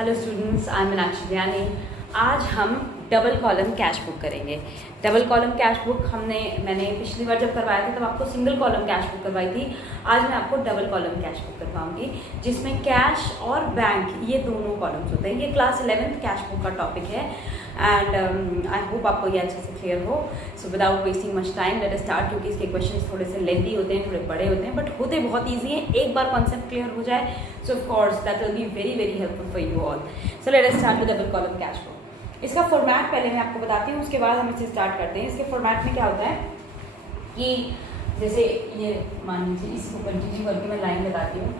Hello students, I am Meenakshi यानी आज हम डबल कॉलम कैश बुक करेंगे। डबल कॉलम कैश बुक मैंने पिछली बार जब करवाया था तब आपको सिंगल कॉलम कैश बुक करवाई थी। आज मैं आपको डबल कॉलम कैश बुक करवाऊंगी जिसमें कैश और बैंक ये दोनों कॉलम्स होते हैं। ये क्लास 11th कैश बुक का टॉपिक है एंड आई होप आपको ये अच्छे से क्लियर हो। So without wasting much time let us start, क्योंकि इसके क्वेश्चन थोड़े से लेंथी होते हैं, थोड़े बड़े होते हैं, बट होते बहुत ईजी हैं। एक बार कॉन्सेप्ट क्लियर हो जाए सो of course that will be very very helpful for you all. So let us start with double column cash book. इसका फॉर्मेट पहले मैं आपको बताती हूँ, उसके बाद हम इसे स्टार्ट करते हैं। इसके फॉर्मेट में क्या होता है कि जैसे ये मान लीजिए इसको कंटिन्यू करके मैं लाइन लगाती हूँ।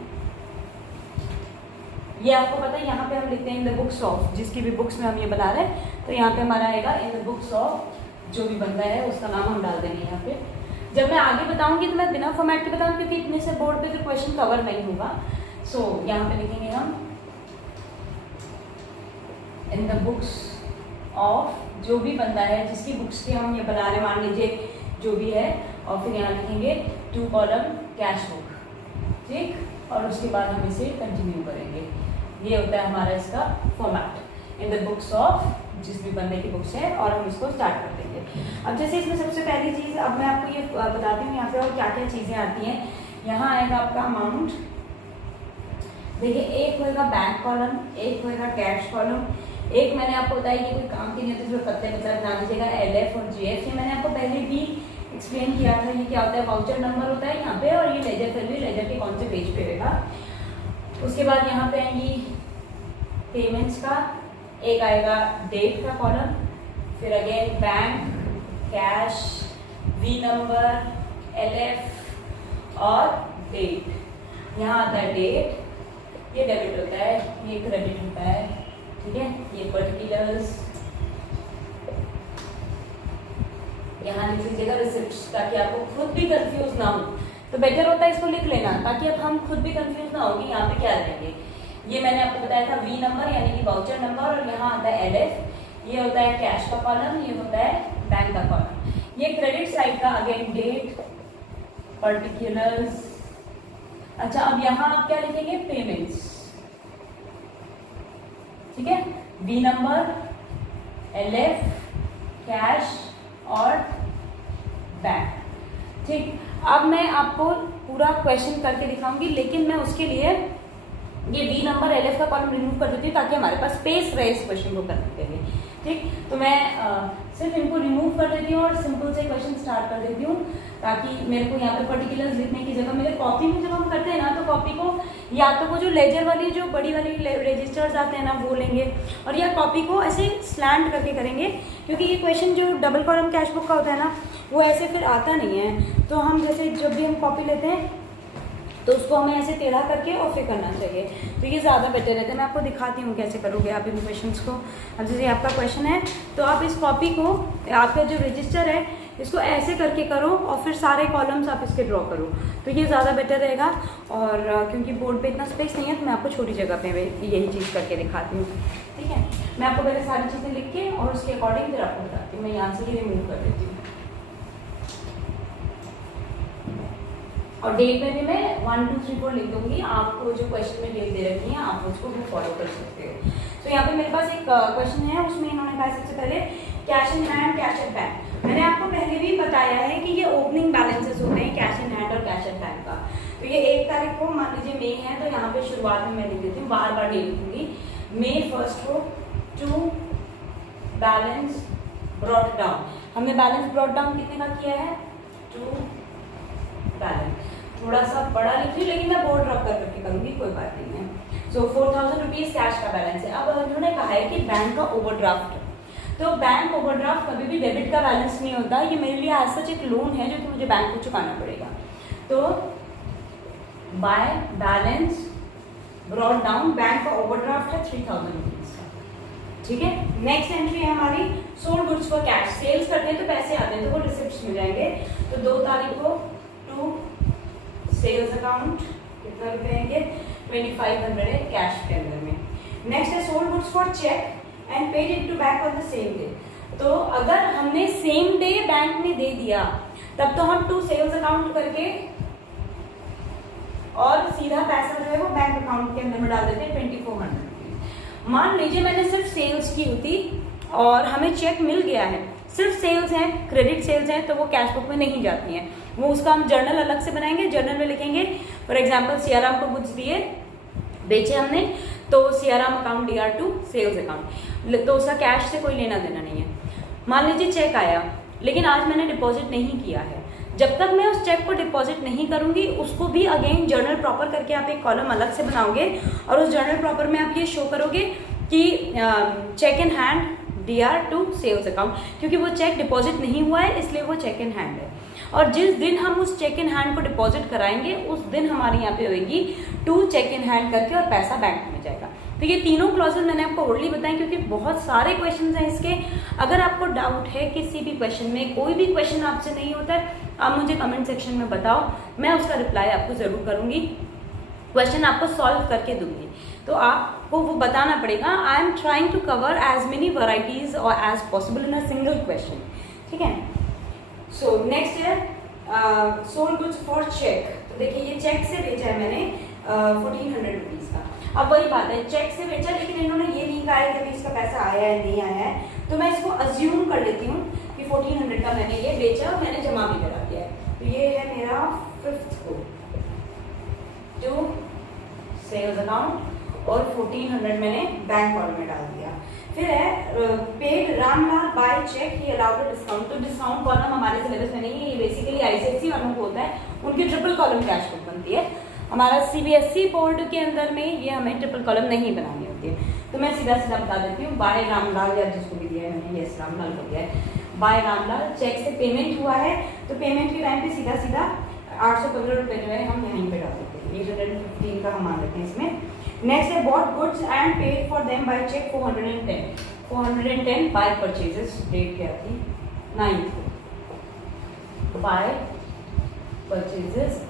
ये आपको पता है यहाँ पे हम लिखते हैं इन द बुक्स ऑफ, जिसकी भी बुक्स में हम ये बना रहे हैं तो यहाँ पे हमारा आएगा इन द बुक्स ऑफ, जो भी बंदा है उसका नाम हम डाल देंगे यहाँ पे। जब मैं आगे बताऊंगी तो मैं बिना फॉर्मेट के बताऊँ, क्योंकि इतने से बोर्ड पे फिर क्वेश्चन कवर नहीं होगा। सो यहाँ पे लिखेंगे हम इन द बुक्स ऑफ, जो भी बंदा है जिसकी बुक्स के हम ये बना रहे, मान लीजिए जो भी है, और फिर यहाँ लिखेंगे 2 कॉलम कैश बुक, ठीक। और उसके बाद हम इसे कंटिन्यू करेंगे। ये होता है हमारा इसका format, in the books of, जिस भी बंदे की बुक्स है, और हम इसको स्टार्ट कर देंगे। अब जैसे इसमें सबसे पहली चीज़, अब मैं आपको ये बताती हूँ यहाँ पे और क्या क्या चीज़ें आती हैं। यहाँ आएगा आपका अमाउंट, देखिए एक होएगा बैंक कॉलम, एक होएगा कैश कॉलम, एक मैंने आपको बताया ये कोई काम की नहीं होती, जो पत्ते मतलब बना दीजिएगा LF और GF। ये मैंने आपको पहले भी एक्सप्लेन किया था। ये क्या होता है, वाउचर नंबर होता है यहाँ पे, और ये लेजर फिर भी लेजर के कौन से पेज पे रहेगा। उसके बाद यहाँ पे आएंगी पेमेंट्स का, एक आएगा डेट का कॉलम, फिर again bank, cash, V number, LF और डेट। यहाँ आता है डेट, ये डेबिट होता है, ये क्रेडिट होता है, ठीक है। ये पर्टिकुलर्स यहाँ लिख लीजिएगा रिसिप्ट्स, ताकि आपको खुद भी कंफ्यूज ना हो। तो बेटर होता है इसको लिख लेना, ताकि अब हम खुद भी कंफ्यूज ना हो कि यहाँ पे क्या रहेंगे। ये मैंने आपको बताया था V नंबर यानी कि वाउचर नंबर, और यहाँ आता है LF, ये होता है कैश का कॉलम, ये होता है बैंक का कॉलम। ये क्रेडिट साइड का अगेन डेट, पर्टिकुलर्स। अच्छा, अब यहाँ आप क्या लिखेंगे, पेमेंट्स, ठीक है। V नंबर, LF, कैश और बैंक, ठीक। अब मैं आपको पूरा क्वेश्चन करके दिखाऊंगी, लेकिन मैं उसके लिए ये V नंबर LF का कॉलम रिमूव कर देती हूँ, ताकि हमारे पास स्पेस रहे इस क्वेश्चन को करने के लिए, ठीक। तो मैं सिर्फ इनको रिमूव कर देती हूँ और सिंपल से क्वेश्चन स्टार्ट कर देती हूँ, ताकि मेरे को यहाँ पे पर्टिकुलर्स लिखने की जगह, मेरे कॉपी में जब हम करते हैं ना तो कॉपी को या तो वो जो लेजर वाली जो बड़ी वाली रजिस्टर्स आते हैं ना वो लेंगे, और या कॉपी को ऐसे स्लैंट करके करेंगे, क्योंकि ये क्वेश्चन जो डबल कॉलम कैश बुक का होता है ना वो ऐसे फिर आता नहीं है। तो हम जैसे जब भी हम कॉपी लेते हैं तो उसको हमें ऐसे टेढ़ा करके और फिर करना चाहिए, तो ये ज़्यादा बेटर रहता है। मैं आपको दिखाती हूँ कैसे करोगे आप इन क्वेश्चंस को। अब जैसे आपका क्वेश्चन है तो आप इस कॉपी को, आपका जो रजिस्टर है इसको ऐसे करके करो और फिर सारे कॉलम्स आप इसके ड्रॉ करो, तो ये ज़्यादा बेटर रहेगा। और क्योंकि बोर्ड पे इतना स्पेस नहीं है तो मैं आपको छोटी जगह पे यही चीज़ करके दिखाती हूँ, ठीक है। मैं आपको पहले सारी चीज़ें लिख के और उसके अकॉर्डिंग फिर आपको बताती हूँ। मैं यहाँ से ही रिमूव कर देती हूँ, और डेट में भी मैं 1 2 3 4 लिख दूंगी। आपको जो क्वेश्चन में डेट दे रखी है आप उसको भी फॉलो कर सकते हो। तो यहाँ पे मेरे पास एक क्वेश्चन है, उसमें इन्होंने कहा सबसे पहले cash in hand, cash at bank. मैंने आपको पहले भी बताया है कि ये ओपनिंग बैलेंसेस होते हैं कैश इन हैंड और कैश एट बैंक का। तो ये 1 तारीख को मान लीजिए मई है, तो यहाँ पे शुरुआत में मैं लिख देती हूँ, बार बार डेट लिखूंगी। May 1 को टू बैलेंस ब्रॉट डाउन, हमने बैलेंस ब्रॉट डाउन कितने का किया है, 2 बैलेंस। थोड़ा सा बड़ा लिख रही, लेकिन मैं बोर्ड ड्रॉप करके करूंगी, कोई बात नहीं है। सो 4000 रुपीज कैश का बैलेंस है। अब उन्होंने कहा है कि बैंक का ओवरड्राफ्ट, तो बैंक ओवरड्राफ्ट कभी भी डेबिट का बैलेंस नहीं होता, ये मेरे लिए एज सच एक लोन है जो कि मुझे बैंक को चुकाना पड़ेगा। तो by balance brought down, bank का ओवरड्राफ्ट है 3000 रुपीज का, ठीक है। नेक्स्ट एंट्री है हमारी sold goods for cash, sales करते हैं तो पैसे आते हैं तो वो रिसिप्ट्स मिल जाएंगे। तो 2 तारीख को टू सेल्स अकाउंट, कितना रुपए आएंगे, 2500 है कैश के अंदर में। नेक्स्ट है sold goods for cheque and paid into bank on the same day. तो अगर हमने सेम डे बैंक में दे दिया तब तो हम 2 सेल्स अकाउंट करके और सीधा पैसा जो है वो बैंक अकाउंट के अंदर में डाल देते हैं 2400 रुपीज। मान लीजिए मैंने सिर्फ सेल्स की होती और हमें चेक मिल गया है, सिर्फ सेल्स हैं, क्रेडिट सेल्स हैं, तो वो कैश बुक में नहीं जाती हैं, वो उसका हम जर्नल अलग से बनाएंगे, जर्नल में लिखेंगे फॉर एग्जाम्पल सियाराम को गुड्स दिए, बेचे हमने, तो Siyaram account DR to sales account, तो उसका कैश से कोई लेना देना नहीं है। मान लीजिए चेक आया लेकिन आज मैंने डिपॉजिट नहीं किया है, जब तक मैं उस चेक को डिपॉजिट नहीं करूंगी उसको भी अगेन जर्नल प्रॉपर करके आप एक कॉलम अलग से बनाओगे और उस जर्नल प्रॉपर में आप ये शो करोगे कि cheque in hand DR to sales account, क्योंकि वो चेक डिपॉजिट नहीं हुआ है इसलिए वो चेक इन हैंड है। और जिस दिन हम उस चेक इन हैंड को डिपॉजिट कराएंगे उस दिन हमारे यहाँ पे होगी टू चेक इन हैंड करके और पैसा बैंक में जाएगा। तो ये तीनों क्लॉजेज मैंने आपको ओरली बताए क्योंकि बहुत सारे क्वेश्चंस हैं इसके। अगर आपको डाउट है किसी भी क्वेश्चन में, कोई भी क्वेश्चन आपसे नहीं होता है, आप मुझे कमेंट सेक्शन में बताओ, मैं उसका रिप्लाई आपको जरूर करूंगी, क्वेश्चन आपको सॉल्व करके दूंगी। तो आपको वो बताना पड़ेगा। I am trying to cover as many varieties और as possible in a single question, ठीक है। सो नेक्स्ट है सोल्ड गुड्स फॉर चेक। तो देखिए ये चेक से बेचा है मैंने 1400 रुपीज का। अब वही बात है, चेक से बेचा लेकिन इन्होंने ये नहीं कहा है कि अभी इसका पैसा आया है नहीं आया है, तो मैं इसको अज्यूम कर लेती हूँ कि 1400 का मैंने ये बेचा और मैंने जमा भी करा दिया है। तो ये है मेरा 5th को जो सेल्स अकाउंट और 1400 मैंने बैंक कॉलम में डाल दिया। फिर है पेड रामलाल बाय चेक ही अलाउड डिस्काउंट। तो डिस्काउंट कॉलम हमारे सिलेबस में नहीं है, ये बेसिकली ICSE वालों को होता है, उनकी ट्रिपल कॉलम कैश बुक बनती है। हमारा CBSE बोर्ड के अंदर में ये हमें ट्रिपल कॉलम नहीं बनानी होती है। तो मैं सीधा सीधा बता देती हूँ, बाय रामलाल या जिसको भी दिया है मैंने, यस रामलाल को दिया है, बाय रामलाल चेक से पेमेंट हुआ है तो पेमेंट के टाइम पे सीधा सीधा 815 रुपये जो है हम यहीं पे डाल देते हैं, 815 का हम मान लेते हैं इसमें। नेक्स्ट है bought goods and paid for them by cheque 410 by purchases, date क्या थी 9th को, बाय परचेजेस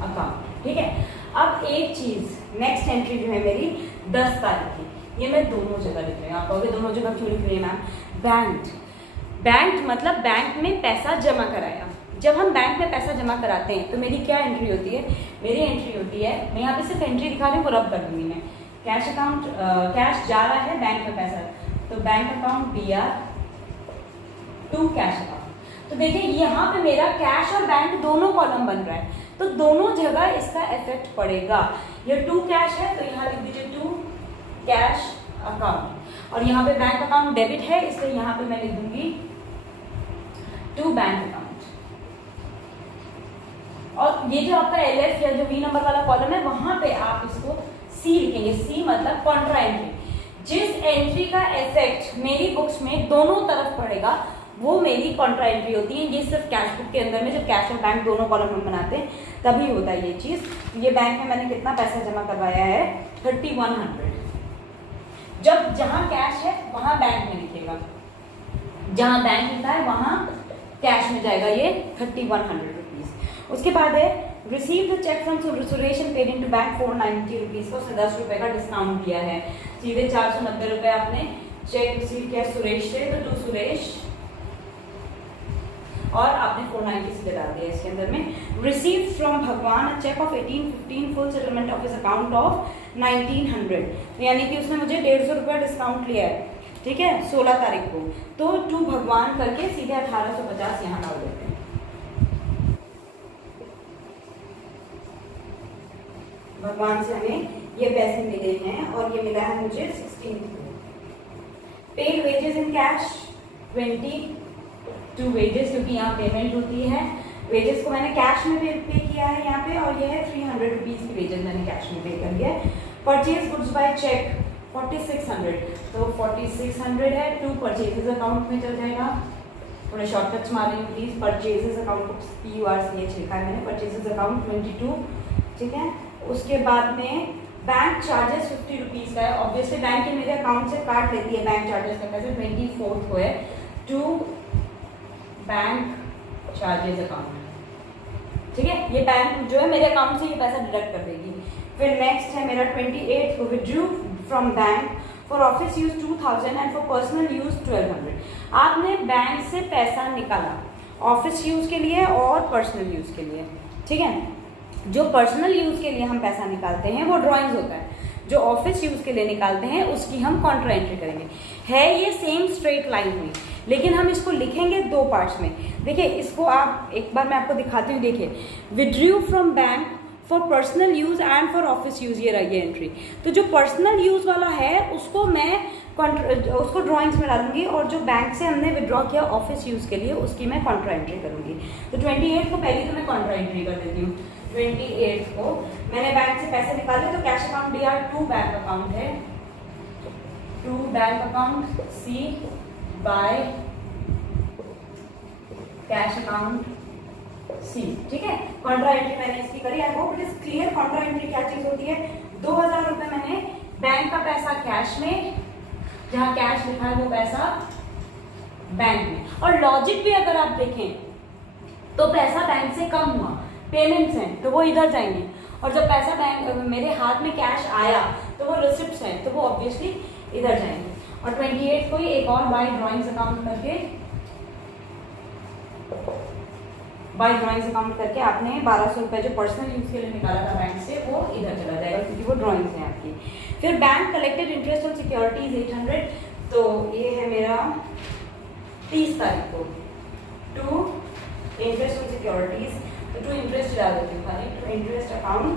अकाउंट, ठीक है। अब एक चीज नेक्स्ट एंट्री जो है मेरी 10 तारीख की, ये मैं दोनों जगह लिख रही हूँ। आप कहोगे दोनों जगह क्यों लिख रही है मैम? बैंक मतलब बैंक में पैसा जमा कराया। जब हम बैंक में पैसा जमा कराते हैं तो मेरी क्या एंट्री होती है? मेरी एंट्री होती है, मैं यहाँ पे सिर्फ एंट्री दिखा रही हूँ, वो रब कर दूंगी मैं। कैश अकाउंट, कैश जा रहा है बैंक में पैसा, तो bank account DR to cash account. तो देखिए यहाँ पे मेरा कैश और बैंक दोनों कॉलम बन रहा है, तो दोनों जगह इसका इफेक्ट पड़ेगा। ये टू कैश है तो यहाँ लिख दीजिए टू कैश अकाउंट, और यहाँ पे बैंक अकाउंट डेबिट है इसलिए यहाँ पे मैं लिख दूंगी टू बैंक अकाउंट। और ये जो आपका LF या जो V नंबर वाला कॉलम है वहां पे आप इसको C लिखेंगे। C मतलब कॉन्ट्रा एंट्री। जिस एंट्री का इफेक्ट मेरी बुक्स में दोनों तरफ पड़ेगा वो मेरी कॉन्ट्रा एंट्री होती है। ये सिर्फ कैश बुक के अंदर में जब कैश और बैंक दोनों कॉलम हम बनाते हैं तभी होता है ये चीज। ये बैंक में मैंने कितना पैसा जमा करवाया है? 3100। जब जहां कैश है वहां बैंक में लिखेगा, जहां बैंक लिखा है वहां कैश में जाएगा ये 3100 रुपीज। उसके बाद है receive the cheque from Suresh and paid into bank 490 rupees को 10 रुपए का डिस्काउंट दिया है। सीधे 490 रुपए आपने चेक रिसीव किया सुरेश से, तो टू सुरेश, और आपने 490 सीधे डाल दिया इसके अंदर में। Receive from Bhagwan cheque of 1815 full settlement of his account of 1900, यानी कि उसने मुझे 150 रुपया डिस्काउंट लिया है, ठीक है, 16 तारीख को। तो टू भगवान करके सीधे 1850 यहाँ डाल देते हैं। भगवान से हमें ये पैसे मिले हैं और ये मिला है मुझे 16 को। Paid wages in cash 22 wages, क्योंकि यहाँ पेमेंट होती है। वेजेस को मैंने कैश में पे किया है यहाँ पे, और ये है 300 रुपीज की वेजेस मैंने कैश में पे कर दिया है। परचेज गुड्स बाय चेक 4600, तो 4600 है टू परचेजेस अकाउंट में चल जाएगा। थोड़े शॉर्टकट्स मार रही हूँ प्लीज। परचेजेस अकाउंट PURCH लिखा है मैंने, परचेजेस अकाउंट 22, ठीक है। उसके बाद में बैंक चार्जेस 50 रुपीज का है। ऑब्वियसली बैंक के मेरे अकाउंट से काट लेती है बैंक चार्जेस का पैसे। 24 को है टू बैंक चार्जेस अकाउंट, ठीक है। ये बैंक जो है मेरे अकाउंट से ये पैसा डिडक्ट कर देगी। फिर नेक्स्ट है मेरा 28 को withdrew from bank for office use 2000 and for personal use 1200। आपने बैंक से पैसा निकाला ऑफिस यूज के लिए और पर्सनल यूज के लिए, ठीक है। जो पर्सनल यूज के लिए हम पैसा निकालते हैं वो ड्राइंग्स होता है। जो ऑफिस यूज के लिए निकालते हैं उसकी हम कॉन्ट्रा एंट्री करेंगे। है ये सेम स्ट्रेट लाइन हुई, लेकिन हम इसको लिखेंगे दो पार्ट्स में। देखिए इसको आप एक बार मैं आपको दिखाती हूँ। देखिए withdrew from bank for personal use and for office use, ये रही एंट्री। तो जो पर्सनल यूज वाला है उसको मैं उसको ड्राइंग्स में डालूंगी, और जो बैंक से हमने विड्रॉ किया ऑफिस यूज के लिए उसकी मैं कॉन्ट्रा एंट्री करूंगी। तो 28 को पहले तो मैं कॉन्ट्रा एंट्री कर देती हूँ। 28 को मैंने बैंक से पैसे निकाले, तो cash account D R to bank account है, to bank account C by cash account C. ठीक है, कॉन्ट्रा एंट्री मैंने इसकी करी। I hope it is clear. Contra entry क्या चीज होती है? 2000 रुपए मैंने बैंक का पैसा कैश में, जहां कैश लिखा है वो पैसा बैंक में। और लॉजिक भी अगर आप देखें तो पैसा बैंक से कम हुआ, पेमेंट्स हैं तो वो इधर जाएंगे, और जब पैसा बैंक मेरे हाथ में कैश आया तो वो रिसिप्ट्स हैं तो वो ऑब्वियसली इधर जाएंगे। और 28 को ही एक और बाय ड्राइंग्स अकाउंट करके आपने 1200 रुपए जो पर्सनल यूज के लिए निकाला था बैंक से वो इधर चला जाएगा, क्योंकि वो ड्राइंग्स हैं आपकी। फिर bank collected interest on securities 800, तो ये है मेरा 30 तारीख को टू इंटरेस्ट ऑन सिक्योरिटीज, तो टू इंटरेस्ट डाल देती हूँ खाली। टू इंटरेस्ट अकाउंट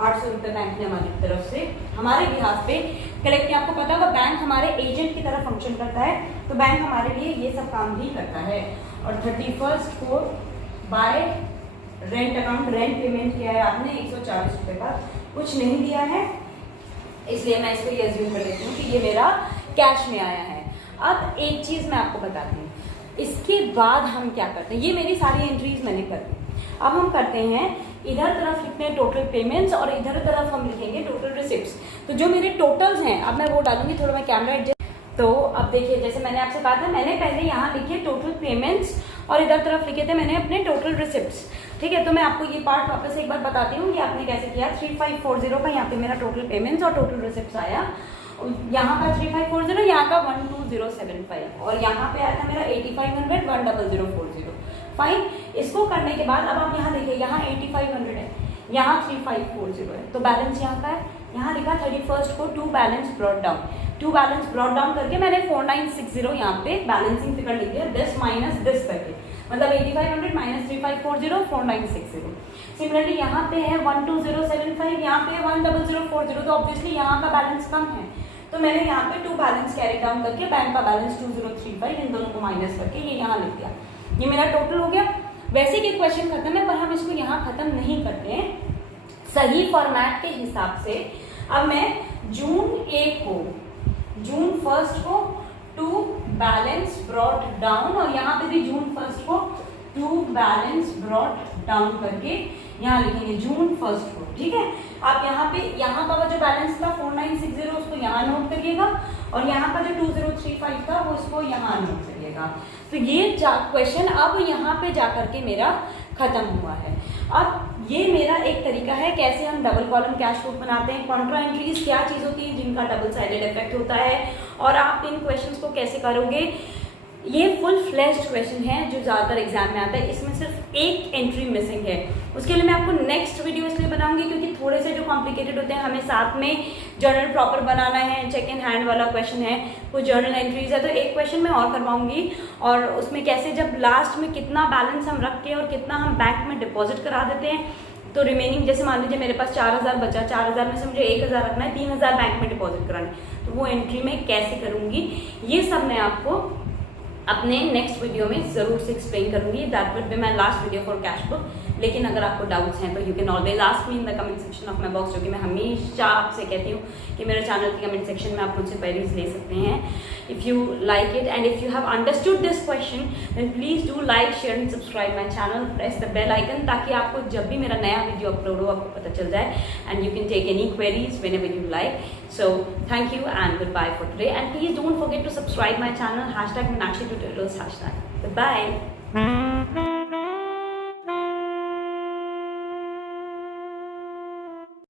800 रुपये बैंक ने हमारी तरफ से हमारे बिहाफ पे कलेक्ट किया। आपको पता होगा बैंक हमारे एजेंट की तरह फंक्शन करता है, तो बैंक हमारे लिए ये सब काम भी करता है। और 31 को bye rent account, rent payment किया है आपने 140 रुपये का, कुछ नहीं दिया है, इसलिए मैं इसको ये अज्यूम कर लेती हूँ कि ये मेरा कैश में आया है। अब एक चीज मैं आपको बताती हूँ, इसके बाद हम क्या करते हैं। ये मेरी सारी एंट्रीज मैंने कर दी। अब हम करते हैं इधर तरफ लिखते हैं टोटल पेमेंट्स, और इधर तरफ हम लिखेंगे टोटल रिसिप्ट्स। तो जो मेरे टोटल्स हैं, अब मैं वो डालूंगी, थोड़ा मैं कैमरा एडजस्ट। तो अब देखिए, जैसे मैंने आपसे कहा था, मैंने पहले यहाँ लिखे टोटल पेमेंट्स और इधर तरफ लिखे थे मैंने अपने टोटल रिसिप्ट्स। ठीक है, तो मैं आपको ये पार्ट वापस एक बार बताती हूँ कि आपने कैसे किया। 3540 का यहाँ पे मेरा टोटल पेमेंट्स और टोटल रिसिप्ट्स आया, यहाँ का 3540, यहाँ का 12075, और यहाँ पे आया था मेरा 8500 10040। फाइन। इसको करने के बाद अब आप यहाँ देखिए, यहाँ 8500 है, यहाँ 3540 है, तो बैलेंस यहाँ का है। यहाँ लिखा 31 को to balance brought down, to balance brought down करके मैंने 4960 यहाँ पे बैलेंसिंग फिगर लिख दिया, दिस माइनस दिस करके, मतलब 8500 माइनस 3540 4960। सिमिलरली यहाँ पे है 12075, यहाँ पे 10040, तो ऑब्वियसली यहाँ का बैलेंस कम है, तो मैंने यहाँ पे टू बैलेंस कैरी डाउन करके बैंक का बैलेंस 2035, इन दोनों को माइनस करके ये यहाँ लिख दिया। ये मेरा टोटल हो गया। वैसे कि क्वेश्चन खत्म है, पर हम इसको यहाँ खत्म नहीं करते हैं, सही फॉर्मेट के हिसाब से। अब मैं जून 1 को, जून 1 को टू बैलेंस ब्रॉट डाउन, और यहाँ पे भी जून 1 को टू बैलेंस ब्रॉट डाउन करके यहाँ लिखेंगे जून 1 को। ठीक है, आप यहाँ पे यहाँ का जो बैलेंस था 4960 उसको यहाँ नोट करिएगा, और यहाँ का जो 2035 था वो इसको यहाँ नोट करिएगा। तो ये क्वेश्चन अब यहाँ पे जाकर के मेरा खत्म हुआ है। अब ये मेरा एक तरीका है कैसे हम डबल कॉलम कैश फ्लो बनाते हैं। कॉन्ट्रा एंट्रीज क्या चीज़ होती है जिनका डबल साइडेड इफेक्ट होता है, और आप इन क्वेश्चंस को कैसे करोगे। ये फुल फ्लेश्ड क्वेश्चन है जो ज़्यादातर एग्जाम में आता है, इसमें सिर्फ एक एंट्री मिसिंग है। उसके लिए मैं आपको नेक्स्ट वीडियो इसलिए बनाऊंगी क्योंकि थोड़े से जो कॉम्प्लिकेटेड होते हैं, हमें साथ में जर्नल प्रॉपर बनाना है, चेक इन हैंड वाला क्वेश्चन है, वो जर्नल एंट्रीज है, तो एक क्वेश्चन मैं और करवाऊंगी, और उसमें कैसे जब लास्ट में कितना बैलेंस हम रख के और कितना हम बैंक में डिपॉजिट करा देते हैं, तो रिमेनिंग जैसे मान लीजिए मेरे पास 4000 बचा, 4000 में से मुझे 1000 रखना है, 3000 बैंक में डिपॉजिट कराना है, तो वो एंट्री में कैसे करूँगी, ये सब मैं आपको अपने नेक्स्ट वीडियो में जरूर से एक्सप्लेन करूंगी। That will be my last video for cash book. लेकिन अगर आपको डाउट्स हैं तो you can always ask me in the comment section of my box, जो कि मैं हमेशा आपसे कहती हूँ कि मेरे चैनल के कमेंट सेक्शन में आप मुझसे क्वेरीज ले सकते हैं। If you like it and if you have understood this question then please do like, share and subscribe my channel, press the bell icon, ताकि आपको जब भी मेरा नया वीडियो अपलोड हो आपको पता चल जाए, and you can take any queries whenever you like. So thank you and goodbye for today, and please don't forget to subscribe my channel #Meenakshi Tutorials #. Goodbye.